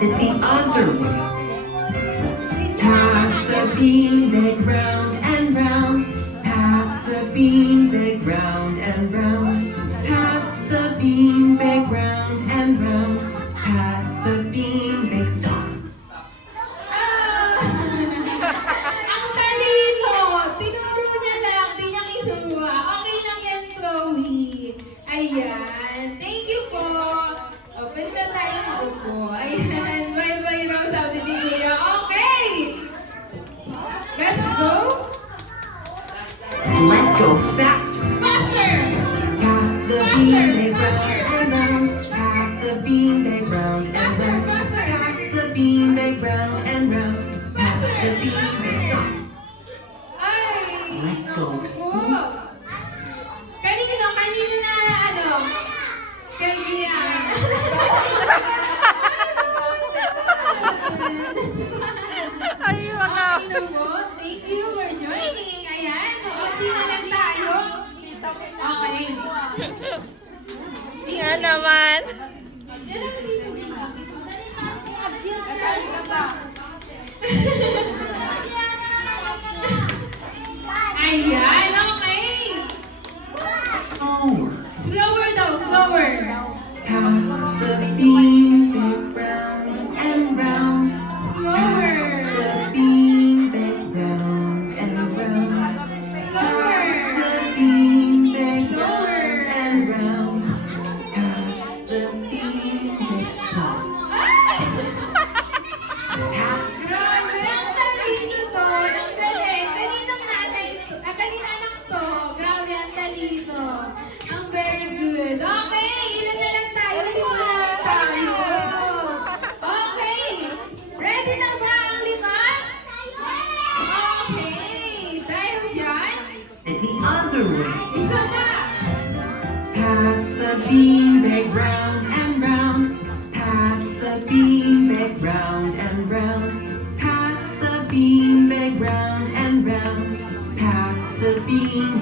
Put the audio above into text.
Sit the other way. Pass the beanbag round and round. Pass the beanbag round and round. Pass the beanbag round and round. Pass the beanbag. Stop. Ang talino! Tinuro niya lang, di niya kinuha. Okay lang yan, Chloe. Ayan. Thank you po. Open na tayo maupo. Ayan. Bye-bye raw sabi ni Kuya. Okay! Let's go! Let's go faster. Faster! Pass the beanbag round and round. Pass the beanbag round and Faster! round. Faster! Pass the beanbag round and round. Pass the beanbag. Stop. Ay! Let's go. Naku. Kanino na ano? Kay Gia. Ayun na. Okay na po. Thank you for joining. Ayan, maunti na lang tayo. Okay. Yan naman. Diyan ako dito, dito. Ayan, okay. Forward. Flower daw, flower. Pass the beanbag round and round. Flower. The beanbag round and round. Flower. The beanbag Flower. round and round. Pass the beanbag. Stop. Ay! Pass. Grabe, ang talino to. Ang galing. Kaninang natin, kanina anak to. Grabe, ang talino. Ang very good. Okay, ilan na lang tayo? Ilan na lang tayo? Okay. Ready na ba ang lima? Okay. Dahil dyan, And the other way. isa pa. Pass the beanbag round and round. Pass the beanbag round and round. Pass the beanbag round and round. Pass the beanbag.